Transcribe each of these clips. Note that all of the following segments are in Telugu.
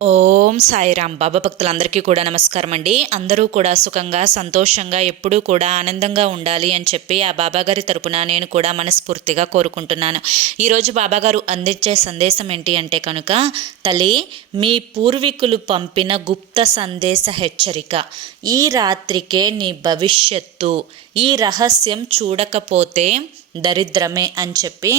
ఓం సాయిరామ్. బాబా భక్తులందరికీ కూడా నమస్కారం అండి. అందరూ కూడా సుఖంగా సంతోషంగా ఎప్పుడూ కూడా ఆనందంగా ఉండాలి అని చెప్పి ఆ బాబాగారి తరపున నేను కూడా మనస్ఫూర్తిగా కోరుకుంటున్నాను. ఈరోజు బాబాగారు అందించే సందేశం ఏంటి అంటే కనుక, తల్లి, మీ పూర్వీకులు పంపిన గుప్త సందేశ హెచ్చరిక. ఈ రాత్రికే నీ భవిష్యత్తు. ఈ రహస్యం చూడకపోతే దరిద్రమే అని చెప్పి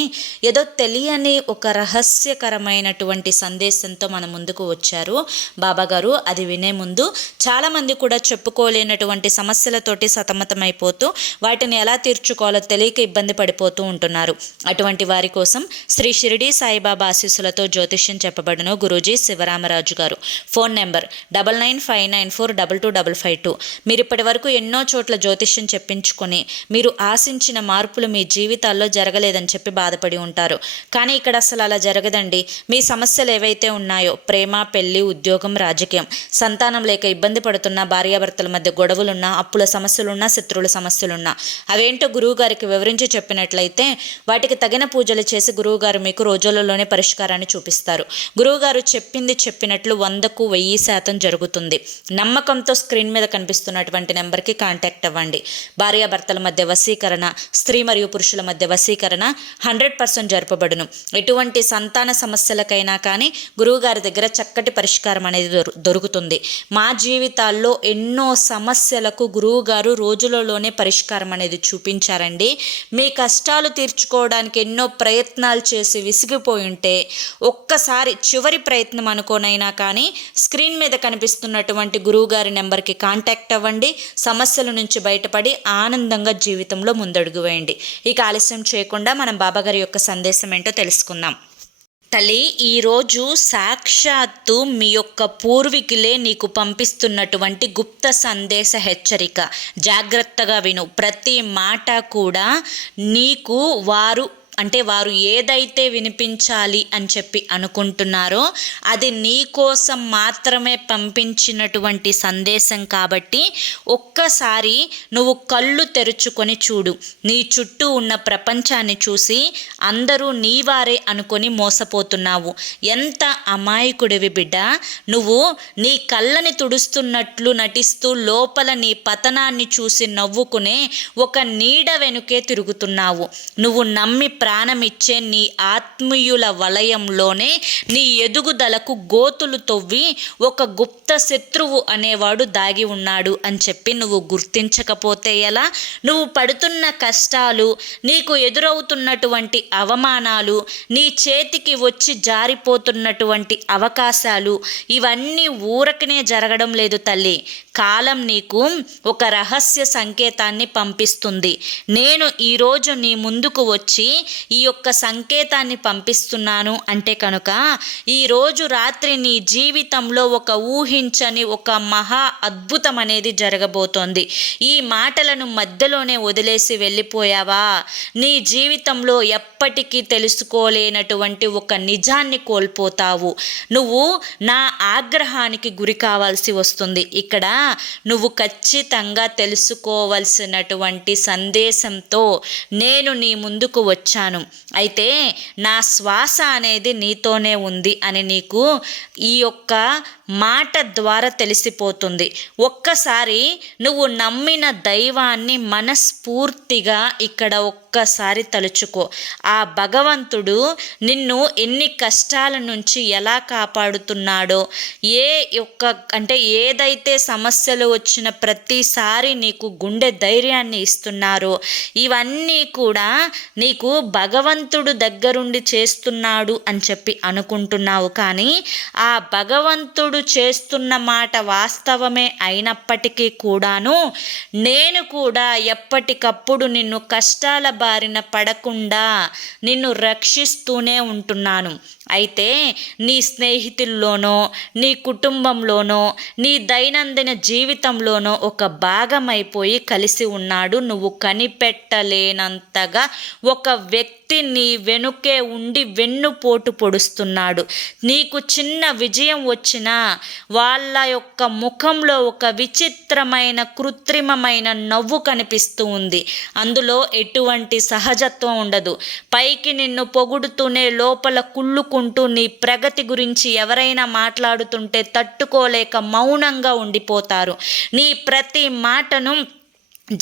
ఏదో తెలియని ఒక రహస్యకరమైనటువంటి సందేశంతో మన ముందుకు వచ్చారు బాబాగారు. అది వినే ముందు చాలామంది కూడా చెప్పుకోలేనటువంటి సమస్యలతోటి సతమతమైపోతూ వాటిని ఎలా తీర్చుకోవాలో తెలియక ఇబ్బంది పడిపోతూ ఉంటున్నారు. అటువంటి వారి కోసం శ్రీ షిరిడి సాయిబాబా ఆశీస్సులతో జ్యోతిష్యం చెప్పబడును గురూజీ శివరామరాజు గారు. Phone number 9959942252. మీరు ఇప్పటి వరకు ఎన్నో చోట్ల జ్యోతిష్యం చెప్పించుకొని మీరు ఆశించిన మార్పులు మీ జీవితాల్లో జరగలేదని చెప్పి బాధపడి ఉంటారు. కానీ ఇక్కడ అసలు అలా జరగదండి. మీ సమస్యలు ఏవైతే ఉన్నాయో, ప్రేమ, పెళ్లి, ఉద్యోగం, రాజకీయం, సంతానం లేక ఇబ్బంది పడుతున్న భార్యాభర్తల మధ్య గొడవలున్నా, అప్పుల సమస్యలున్నా, శత్రువుల సమస్యలున్నా, అవేంటో గురువుగారికి వివరించి చెప్పినట్లయితే వాటికి తగిన పూజలు చేసి గురువుగారు మీకు రోజులలోనే పరిష్కారాన్ని చూపిస్తారు. గురువుగారు చెప్పింది చెప్పినట్లు 100కు 1000% జరుగుతుంది. నమ్మకంతో స్క్రీన్ మీద కనిపిస్తున్నటువంటి నెంబర్కి కాంటాక్ట్ అవ్వండి. భార్యాభర్తల మధ్య వశీకరణ, స్త్రీ మరియు పురుషుల మధ్య వశీకరణ 100% జరపబడును. ఎటువంటి సంతాన సమస్యలకైనా కానీ గురువుగారి దగ్గర చక్కటి పరిష్కారం అనేది దొరుకుతుంది. మా జీవితాల్లో ఎన్నో సమస్యలకు గురువుగారు రోజులలోనే పరిష్కారం అనేది చూపించారండి. మీ కష్టాలు తీర్చుకోవడానికి ఎన్నో ప్రయత్నాలు చేసి విసిగిపోయి ఉంటే ఒక్కసారి చివరి ప్రయత్నం అనుకోనైనా కానీ స్క్రీన్ మీద కనిపిస్తున్నటువంటి గురువుగారి నెంబర్కి కాంటాక్ట్ అవ్వండి. సమస్యల నుంచి బయటపడి ఆనందంగా జీవితంలో ముందడుగు వేయండి. ఇక ఆలస్యం చేయకుండా మనం బాబాగారి యొక్క సందేశం ఏంటో తెలుసుకుందాం. తల్లి, ఈరోజు సాక్షాత్తు మీ యొక్క పూర్వీకులే నీకు పంపిస్తున్నటువంటి గుప్త సందేశ హెచ్చరిక. జాగ్రత్తగా విను. ప్రతి మాట కూడా నీకు వారు ఏదైతే వినిపించాలి అని చెప్పి అనుకుంటున్నారో అది నీ కోసం మాత్రమే పంపించినటువంటి సందేశం. కాబట్టి ఒక్కసారి నువ్వు కళ్ళు తెరుచుకొని చూడు. నీ చుట్టూ ఉన్న ప్రపంచాన్ని చూసి అందరూ నీ వారే అనుకొని మోసపోతున్నావు. ఎంత అమాయకుడివి బిడ్డ. నువ్వు నీ కళ్ళని తుడుస్తున్నట్లు నటిస్తూ లోపల నీ పతనాన్ని చూసి నవ్వుకునే ఒక నీడ వెనుకే తిరుగుతున్నావు. నువ్వు నమ్మి ప్రాణమిచ్చే నీ ఆత్మీయుల వలయంలోనే నీ ఎదుగుదలకు గోతులు తవ్వి ఒక గుప్త శత్రువు అనేవాడు దాగి ఉన్నాడు అని చెప్పి నువ్వు గుర్తించకపోతే ఎలా? నువ్వు పడుతున్న కష్టాలు, నీకు ఎదురవుతున్నటువంటి అవమానాలు, నీ చేతికి వచ్చి జారిపోతున్నటువంటి అవకాశాలు, ఇవన్నీ ఊరకనే జరగడం లేదు తల్లి. కాలం నీకు ఒక రహస్య సంకేతాన్ని పంపిస్తుంది. నేను ఈరోజు నీ ముందుకు వచ్చి ఈ యొక్క సంకేతాన్ని పంపిస్తున్నాను అంటే కనుక ఈరోజు రాత్రి నీ జీవితంలో ఒక ఊహించని ఒక మహా అద్భుతం అనేది జరగబోతోంది. ఈ మాటలను మధ్యలోనే వదిలేసి వెళ్ళిపోయావా? నీ జీవితంలో ఎప్పటికీ తెలుసుకోలేనటువంటి ఒక నిజాన్ని కోల్పోతావు. నువ్వు నా ఆగ్రహానికి గురి కావాల్సి వస్తుంది. ఇక్కడ నువ్వు ఖచ్చితంగా తెలుసుకోవలసినటువంటి సందేశంతో నేను నీ ముందుకు వచ్చాను. అయితే నా శ్వాస అనేది నీతోనే ఉంది అని నీకు ఈ యొక్క మాట ద్వారా తెలిసిపోతుంది. ఒక్కసారి నువ్వు నమ్మిన దైవాన్ని మనస్ఫూర్తిగా ఇక్కడ ఒక్కసారి తలుచుకో. ఆ భగవంతుడు నిన్ను ఎన్ని కష్టాల నుంచి ఎలా కాపాడుతున్నాడో, ఏదైతే సమస్యలు వచ్చిన ప్రతిసారి నీకు గుండె ధైర్యాన్ని ఇస్తున్నారో, ఇవన్నీ కూడా నీకు భగవంతుడు దగ్గరుండి చేస్తున్నాడు అని చెప్పి అనుకుంటున్నావు. కానీ ఆ భగవంతుడు చేస్తున్న మాట వాస్తవమే అయినప్పటికీ కూడాను నేను కూడా ఎప్పటికప్పుడు నిన్ను కష్టాల బారిన పడకుండా నిన్ను రక్షిస్తూనే ఉంటున్నాను. అయితే నీ స్నేహితుల్లోనో, నీ కుటుంబంలోనో, నీ దైనందిన జీవితంలోనో ఒక భాగమైపోయి కలిసి ఉన్నాడు. నువ్వు కనిపెట్టలేనంతగా ఒక వ్యక్తి నీ వెనుకే ఉండి వెన్నుపోటు పొడుస్తున్నాడు. నీకు చిన్న విజయం వచ్చినా వాళ్ళ యొక్క ముఖంలో ఒక విచిత్రమైన కృత్రిమమైన నవ్వు కనిపిస్తూ ఉంది. అందులో ఎటువంటి సహజత్వం ఉండదు. పైకి నిన్ను పొగుడుతూనే లోపల కుళ్ళుకు నవ్వుకుంటూ నీ ప్రగతి గురించి ఎవరైనా మాట్లాడుతుంటే తట్టుకోలేక మౌనంగా ఉండిపోతారు. నీ ప్రతి మాటను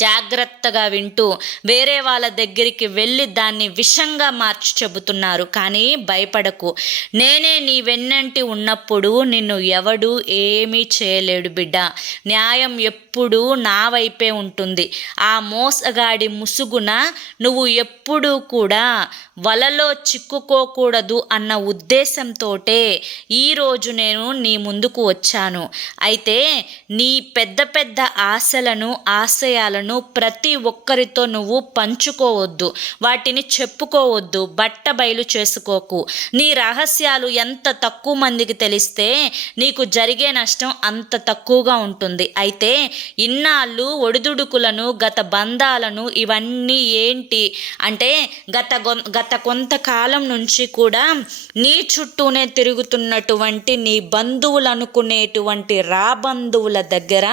జాగ్రత్తగా వింటూ వేరే వాళ్ళ దగ్గరికి వెళ్ళి దాన్ని విషంగా మార్చి చెబుతున్నారు. కానీ భయపడకు, నేనే నీ వెన్నంటి ఉన్నప్పుడు నిన్ను ఎవడు ఏమీ చేయలేడు బిడ్డ. న్యాయం ఎప్పుడూ నా వైపే ఉంటుంది. ఆ మోసగాడి ముసుగున నువ్వు ఎప్పుడూ కూడా వలలో చిక్కుకోకూడదు అన్న ఉద్దేశంతోటే ఈరోజు నేను నీ ముందుకు వచ్చాను. అయితే నీ పెద్ద పెద్ద ఆశలను ఆశయాలను ప్రతి ఒక్కరితో నువ్వు పంచుకోవద్దు, వాటిని చెప్పుకోవద్దు, బట్టబయలు చేసుకోకు. నీ రహస్యాలు ఎంత తక్కువ మందికి తెలిస్తే నీకు జరిగే నష్టం అంత తక్కువగా ఉంటుంది. అయితే ఇన్నాళ్ళు ఒడిదుడుకులను, గత బంధాలను, ఇవన్నీ ఏంటి అంటే గత కొంతకాలం నుంచి కూడా నీ చుట్టూనే తిరుగుతున్నటువంటి నీ బంధువులు అనుకునేటువంటి రాబంధువుల దగ్గర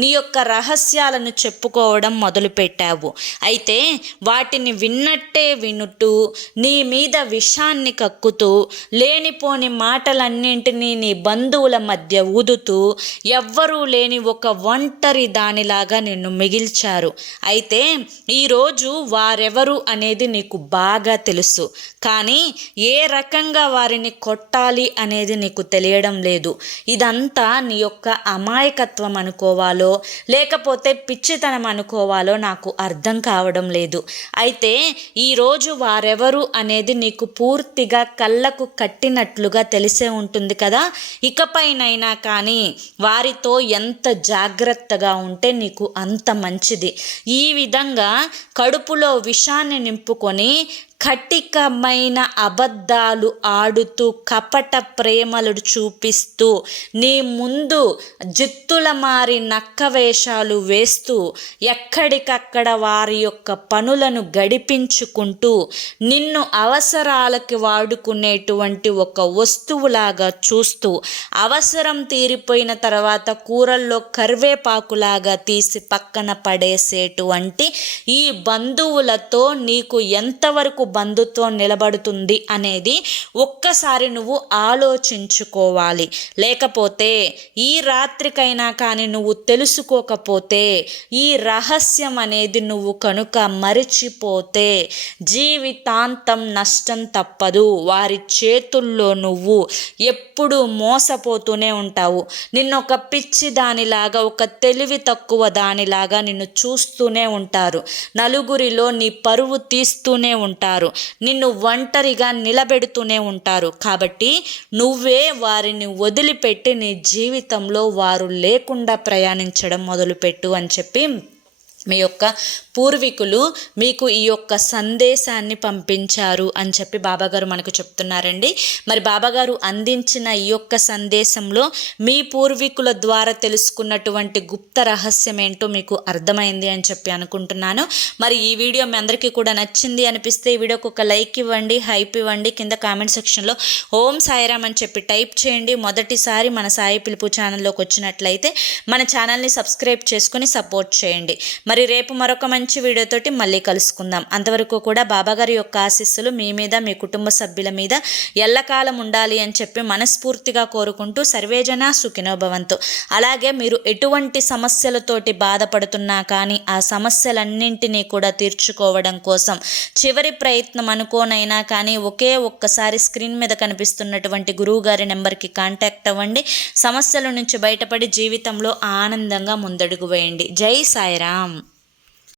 నీ యొక్క రహస్యాలను చెప్పుకోవడం మొదలుపెట్టావు. అయితే వాటిని విన్నట్టే వినుతూ నీ మీద విషాన్ని కక్కుతూ లేనిపోని మాటలన్నింటినీ నీ బంధువుల మధ్య ఊదుతూ ఎవ్వరూ లేని ఒక ఒంటరి దానిలాగా నిన్ను మిగిల్చారు. అయితే ఈరోజు వారెవరు అనేది నీకు బాగా తెలుసు, కానీ ఏ రకంగా వారిని కొట్టాలి అనేది నీకు తెలియడం లేదు. ఇదంతా నీ యొక్క అమాయకత్వం అనుకోవాలో లేకపోతే పిచ్చితనం అనుకోవాలో నాకు అర్థం కావడం లేదు. అయితే ఈరోజు వారెవరు అనేది నీకు పూర్తిగా కళ్ళకు కట్టినట్లుగా తెలిసే ఉంటుంది కదా. ఇకపైనైనా కానీ వారితో ఎంత జాగ్రత్తగా ఉంటే నీకు అంత మంచిది. ఈ విధంగా కడుపులో విషాన్ని నింపుకొని కటికమైన అబద్ధాలు ఆడుతూ కపట ప్రేమలు చూపిస్తూ నీ ముందు జిత్తుల మారి నక్క వేషాలు వేస్తూ ఎక్కడికక్కడ వారి యొక్క పనులను గడిపించుకుంటూ నిన్ను అవసరాలకి వాడుకునేటువంటి ఒక వస్తువులాగా చూస్తూ అవసరం తీరిపోయిన తర్వాత కూరల్లో కరివేపాకులాగా తీసి పక్కన పడేసేటువంటి ఈ బంధువులతో నీకు ఎంతవరకు బంధుత్వం నిలబడుతుంది అనేది ఒక్కసారి నువ్వు ఆలోచించుకోవాలి. లేకపోతే ఈ రాత్రికైనా కానీ నువ్వు తెలుసుకోకపోతే, ఈ రహస్యం అనేది నువ్వు కనుక మరిచిపోతే జీవితాంతం నష్టం తప్పదు. వారి చేతుల్లో నువ్వు ఎప్పుడూ మోసపోతూనే ఉంటావు. నిన్నొక పిచ్చి దానిలాగా, ఒక తెలివి తక్కువ దానిలాగా నిన్ను చూస్తూనే ఉంటారు. నలుగురిలో నీ పరువు తీస్తూనే ఉంటారు. నిన్ను ఒంటరిగా నిలబెడుతూనే ఉంటారు. కాబట్టి నువ్వే వారిని వదిలిపెట్టి నీ జీవితంలో వారు లేకుండా ప్రయాణించడం మొదలుపెట్టు అని చెప్పి మీ యొక్క పూర్వీకులు మీకు ఈ యొక్క సందేశాన్ని పంపించారు అని చెప్పి బాబాగారు మనకు చెప్తున్నారండి. మరి బాబాగారు అందించిన ఈ యొక్క సందేశంలో మీ పూర్వీకుల ద్వారా తెలుసుకున్నటువంటి గుప్త రహస్యం ఏంటో మీకు అర్థమైంది అని చెప్పి అనుకుంటున్నాను. మరి ఈ వీడియో మీ అందరికీ కూడా నచ్చింది అనిపిస్తే ఈ వీడియోకి ఒక లైక్ ఇవ్వండి, హైప్ ఇవ్వండి. కింద కామెంట్ సెక్షన్లో ఓం సాయిరామ్ అని చెప్పి టైప్ చేయండి. మొదటిసారి మన సాయి పిలుపు ఛానల్లోకి వచ్చినట్లయితే మన ఛానల్ని సబ్స్క్రైబ్ చేసుకొని సపోర్ట్ చేయండి. మరి రేపు మరొక మంచి వీడియోతోటి మళ్ళీ కలుసుకుందాం. అంతవరకు కూడా బాబాగారి యొక్క ఆశీస్సులు మీ మీద, మీ కుటుంబ సభ్యుల మీద ఎల్లకాలం ఉండాలి అని చెప్పి మనస్ఫూర్తిగా కోరుకుంటూ సర్వేజన సుఖినో భవంతు. అలాగే మీరు ఎటువంటి సమస్యలతోటి బాధపడుతున్నా కానీ ఆ సమస్యలన్నింటినీ కూడా తీర్చుకోవడం కోసం చివరి ప్రయత్నం అనుకోనైనా కానీ ఒక్కసారి స్క్రీన్ మీద కనిపిస్తున్నటువంటి గురువుగారి నెంబర్కి కాంటాక్ట్ అవ్వండి. సమస్యల నుంచి బయటపడి జీవితంలో ఆనందంగా ముందడుగు వేయండి. జై సాయిరామ్.